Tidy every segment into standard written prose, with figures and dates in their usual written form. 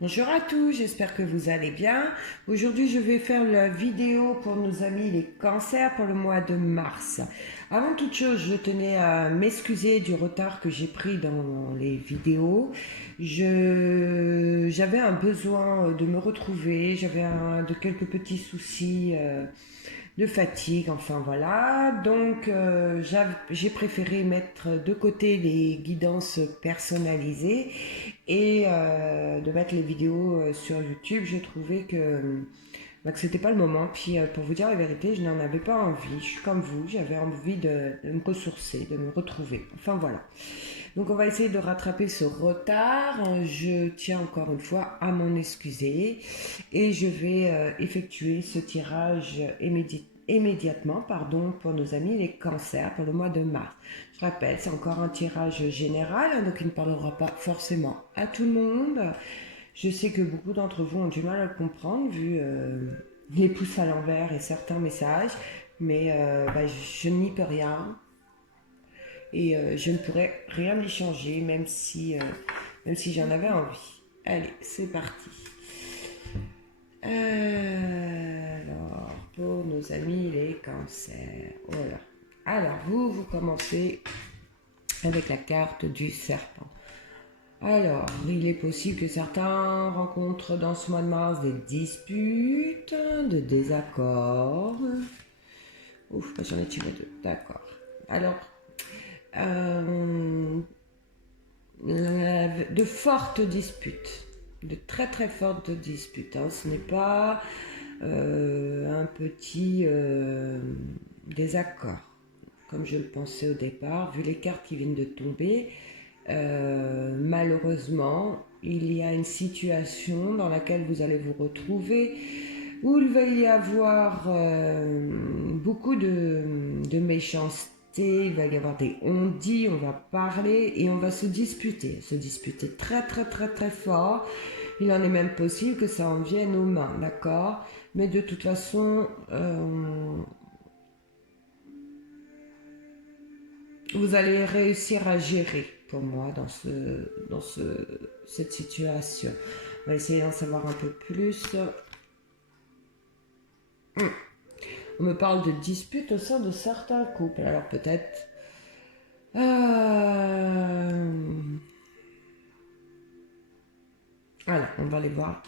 Bonjour à tous, j'espère que vous allez bien. Aujourd'hui, je vais faire la vidéo pour nos amis les cancers pour le mois de mars. Avant toute chose, je tenais à m'excuser du retard que j'ai pris dans les vidéos. J'avais un besoin de me retrouver, de quelques petits soucis de fatigue, enfin voilà. Donc j'ai préféré mettre de côté les guidances personnalisées et de mettre les vidéos sur YouTube. J'ai trouvé que c'était pas le moment. Puis pour vous dire la vérité, je n'en avais pas envie. Je suis comme vous, j'avais envie de me ressourcer, de me retrouver. Enfin voilà. Donc on va essayer de rattraper ce retard. Je tiens encore une fois à m'en excuser et je vais effectuer ce tirage immédiatement pour nos amis les cancers pour le mois de mars. Je rappelle, c'est encore un tirage général, hein, donc il ne parlera pas forcément à tout le monde. Je sais que beaucoup d'entre vous ont du mal à le comprendre vu les pouces à l'envers et certains messages, mais je n'y peux rien et je ne pourrais rien y changer même si j'en avais envie. Allez, c'est parti. Alors, pour nos amis les cancers. Voilà. Alors, vous commencez avec la carte du serpent. Alors, il est possible que certains rencontrent dans ce mois de mars des disputes, de désaccords. Ouf, j'en ai tiré deux. D'accord. Alors, euh, de fortes disputes, de très très fortes disputes. Hein. Ce n'est pas un petit désaccord, comme je le pensais au départ, vu les cartes qui viennent de tomber. Malheureusement, il y a une situation dans laquelle vous allez vous retrouver où il va y avoir beaucoup de méchanceté, il va y avoir des on-dit, on va parler et on va se disputer très très très très fort. Il en est même possible que ça en vienne aux mains, d'accord? Mais de toute façon, vous allez réussir à gérer pour moi cette situation. On va essayer d'en savoir un peu plus. On me parle de disputes au sein de certains couples. Alors peut-être... Voilà, on va les voir.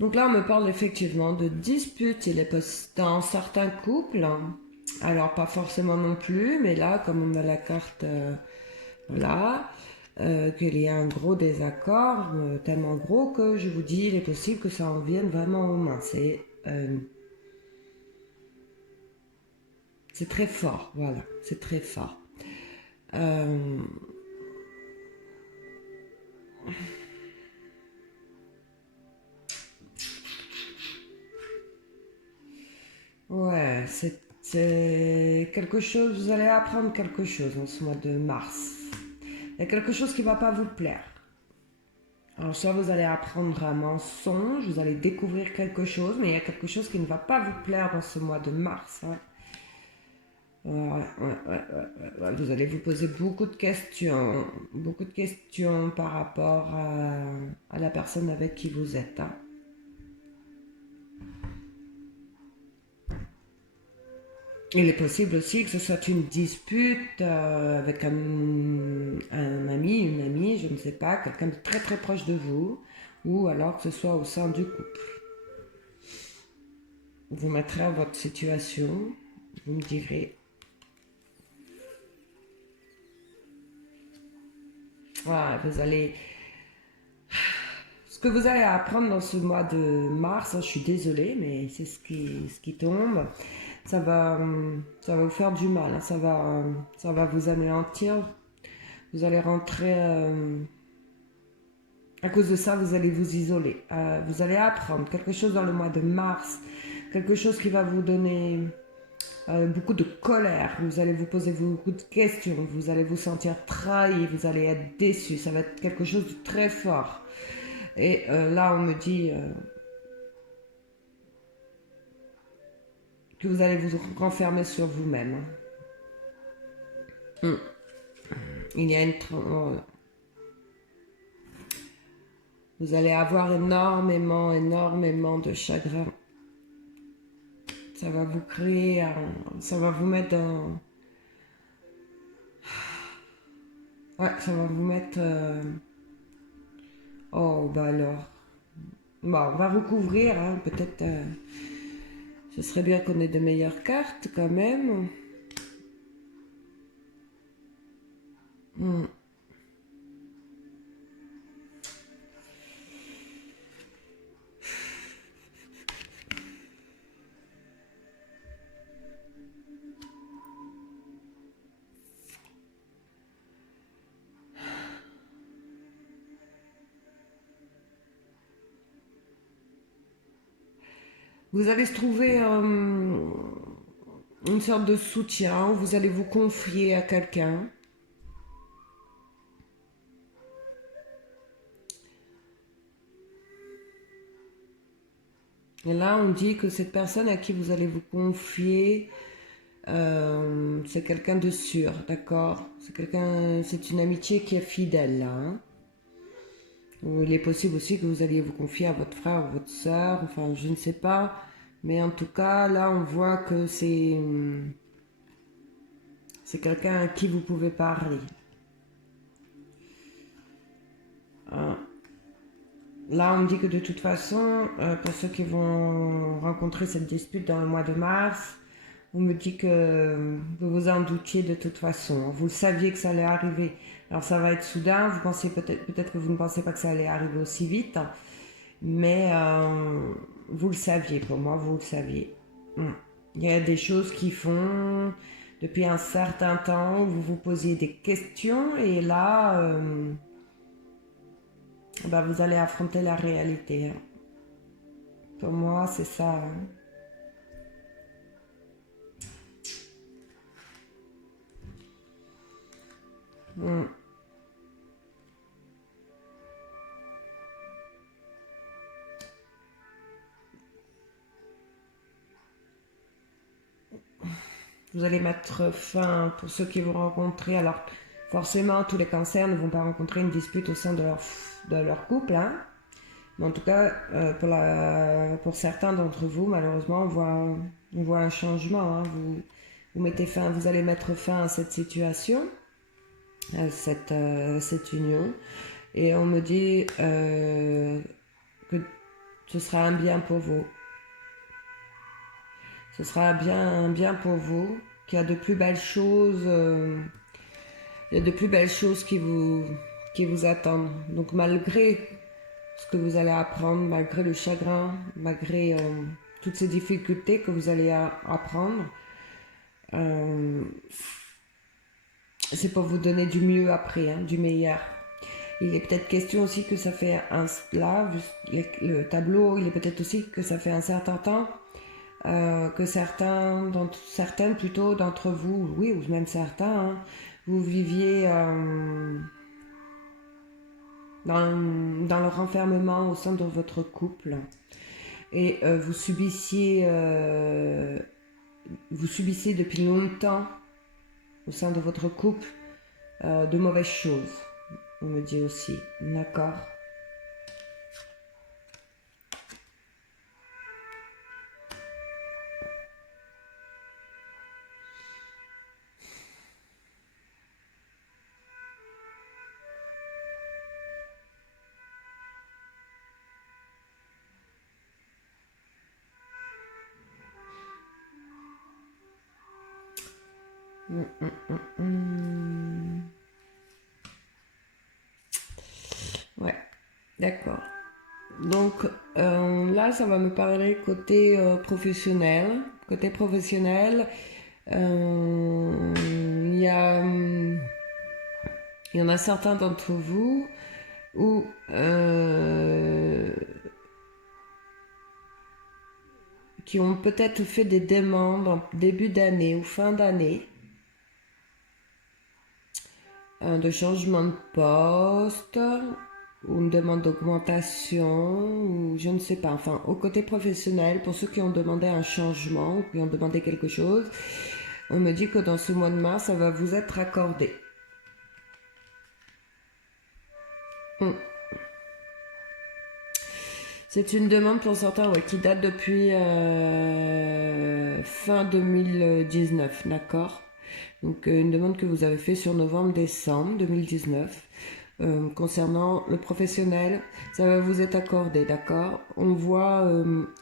Donc là, on me parle effectivement de disputes. Il est dans certains couples. Alors pas forcément non plus, mais là, comme on a la carte... voilà. Qu'il y a un gros désaccord, tellement gros que je vous dis, il est possible que ça en vienne vraiment aux mains. C'est très fort, voilà, c'est très fort. Ouais, c'est quelque chose, vous allez apprendre quelque chose en ce mois de mars. Il y a quelque chose qui ne va pas vous plaire. Alors soit vous allez apprendre un mensonge, vous allez découvrir quelque chose, mais il y a quelque chose qui ne va pas vous plaire dans ce mois de mars. Hein. Ouais. Vous allez vous poser beaucoup de questions par rapport à la personne avec qui vous êtes. Hein. Il est possible aussi que ce soit une dispute avec un ami, une amie, je ne sais pas, quelqu'un de très très proche de vous, ou alors que ce soit au sein du couple. Vous mettrez à votre situation, vous me direz. Voilà, ce que vous allez apprendre dans ce mois de mars, hein, je suis désolée, mais c'est ce qui tombe. Ça va vous faire du mal, hein, ça va vous anéantir. Vous allez rentrer... à cause de ça, vous allez vous isoler. Vous allez apprendre quelque chose dans le mois de mars, quelque chose qui va vous donner beaucoup de colère. Vous allez vous poser beaucoup de questions. Vous allez vous sentir trahi. Vous allez être déçu. Ça va être quelque chose de très fort. Et là, on me dit que vous allez vous renfermer sur vous-même. Il y a vous allez avoir énormément de chagrin. Ça va vous créer, ça va vous mettre dans... Ouais, ça va vous mettre... Oh, bah alors... Bon, on va recouvrir, hein, peut-être... Ce serait bien qu'on ait de meilleures cartes, quand même. Vous allez se trouver une sorte de soutien, vous allez vous confier à quelqu'un. Et là, on dit que cette personne à qui vous allez vous confier, c'est quelqu'un de sûr, d'accord? C'est une amitié qui est fidèle, là. Hein. Il est possible aussi que vous alliez vous confier à votre frère ou votre soeur, enfin, je ne sais pas. Mais en tout cas, là, on voit que c'est quelqu'un à qui vous pouvez parler. Hein. Là, on me dit que de toute façon, pour ceux qui vont rencontrer cette dispute dans le mois de mars, on me dit que vous vous en doutiez de toute façon. Vous saviez que ça allait arriver. Alors ça va être soudain. Vous pensez peut-être que vous ne pensez pas que ça allait arriver aussi vite, mais vous le saviez. Pour moi, vous le saviez. Il y a des choses qui font depuis un certain temps où vous vous posiez des questions et là. Bah, vous allez affronter la réalité. Hein. Pour moi, c'est ça. Hein. Vous allez mettre fin pour ceux qui vont rencontrer. Alors, forcément, tous les cancers ne vont pas rencontrer une dispute au sein de leur couple. Hein. Mais en tout cas, pour certains d'entre vous, malheureusement, on voit un changement. Hein. Vous mettez fin, vous allez mettre fin à cette situation, à cette union. Et on me dit que ce sera un bien pour vous. Ce sera un bien pour vous, qu'il y a de plus belles choses, il y a de plus belles choses qui vous attendent. Donc malgré ce que vous allez apprendre, malgré le chagrin, malgré toutes ces difficultés que vous allez apprendre, c'est pour vous donner du mieux après, hein, du meilleur. Il est peut-être question aussi que ça fait là, le tableau, il est peut-être aussi que ça fait un certain temps que certaines plutôt d'entre vous, oui, ou même certains, hein, vous viviez dans le renfermement au sein de votre couple et vous subissez depuis longtemps au sein de votre couple de mauvaises choses, on me dit aussi, d'accord. Ouais, d'accord. Donc là, ça va me parler côté professionnel. Côté professionnel, il y en a certains d'entre vous où qui ont peut-être fait des demandes en début d'année ou fin d'année de changement de poste, ou une demande d'augmentation, ou je ne sais pas. Enfin, au côté professionnel, pour ceux qui ont demandé un changement, ou qui ont demandé quelque chose, on me dit que dans ce mois de mars, ça va vous être accordé. C'est une demande pour certains qui date depuis fin 2019, d'accord. Donc une demande que vous avez fait sur novembre-décembre 2019 concernant le professionnel, ça va vous être accordé, d'accord. On voit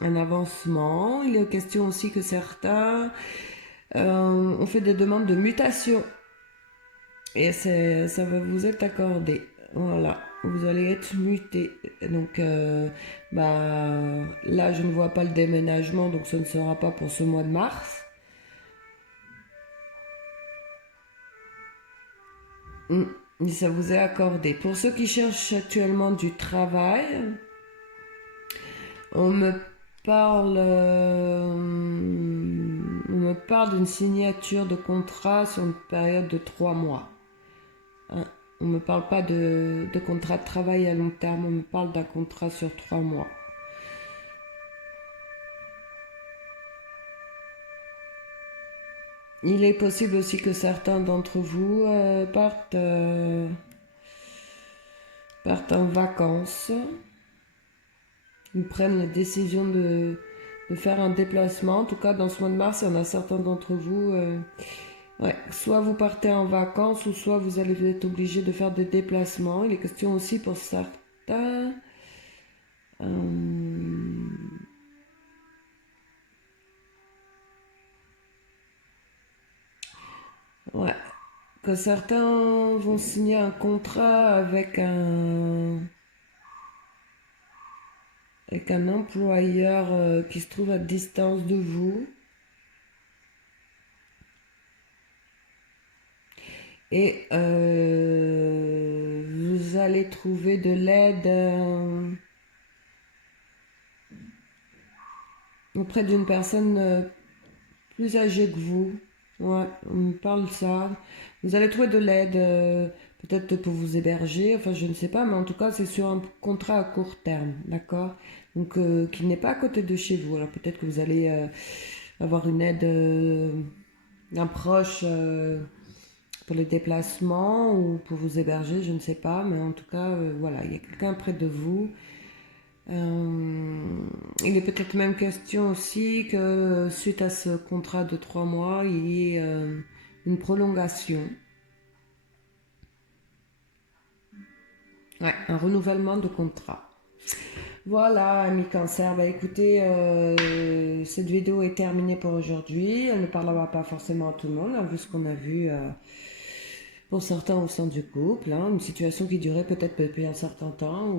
un avancement. Il est question aussi que certains ont fait des demandes de mutation et ça va vous être accordé. Voilà, vous allez être muté. Donc, là, je ne vois pas le déménagement, donc ce ne sera pas pour ce mois de mars. Mais ça vous est accordé. Pour ceux qui cherchent actuellement du travail, on me parle, d'une signature de contrat sur une période de 3 mois. Hein. On ne me parle pas de contrat de travail à long terme, on me parle d'un contrat sur 3 mois. Il est possible aussi que certains d'entre vous partent en vacances. Ils prennent la décision de faire un déplacement. En tout cas, dans ce mois de mars, il y en a certains d'entre vous. Soit vous partez en vacances, ou soit vous allez être obligé de faire des déplacements. Il est question aussi pour certains. Ouais, que certains vont signer un contrat avec un employeur qui se trouve à distance de vous. Et vous allez trouver de l'aide auprès d'une personne plus âgée que vous. Ouais, on me parle de ça. Vous allez trouver de l'aide, peut-être pour vous héberger, enfin je ne sais pas, mais en tout cas c'est sur un contrat à court terme, d'accord. Donc qui n'est pas à côté de chez vous. Alors peut-être que vous allez avoir une aide d'un proche pour les déplacements ou pour vous héberger, je ne sais pas, mais en tout cas voilà, il y a quelqu'un près de vous. Il est peut-être même question aussi que suite à ce contrat de 3 mois, il y ait une prolongation. Ouais, un renouvellement de contrat. Voilà, amis cancer, écoutez, cette vidéo est terminée pour aujourd'hui. Elle ne parlera pas forcément à tout le monde, vu ce qu'on a vu pour certains au sein du couple. Une situation qui durait peut-être depuis un certain temps,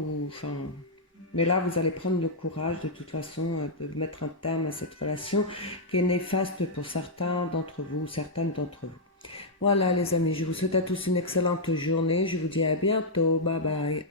mais là, vous allez prendre le courage de toute façon de mettre un terme à cette relation qui est néfaste pour certains d'entre vous, certaines d'entre vous. Voilà les amis, je vous souhaite à tous une excellente journée. Je vous dis à bientôt. Bye bye.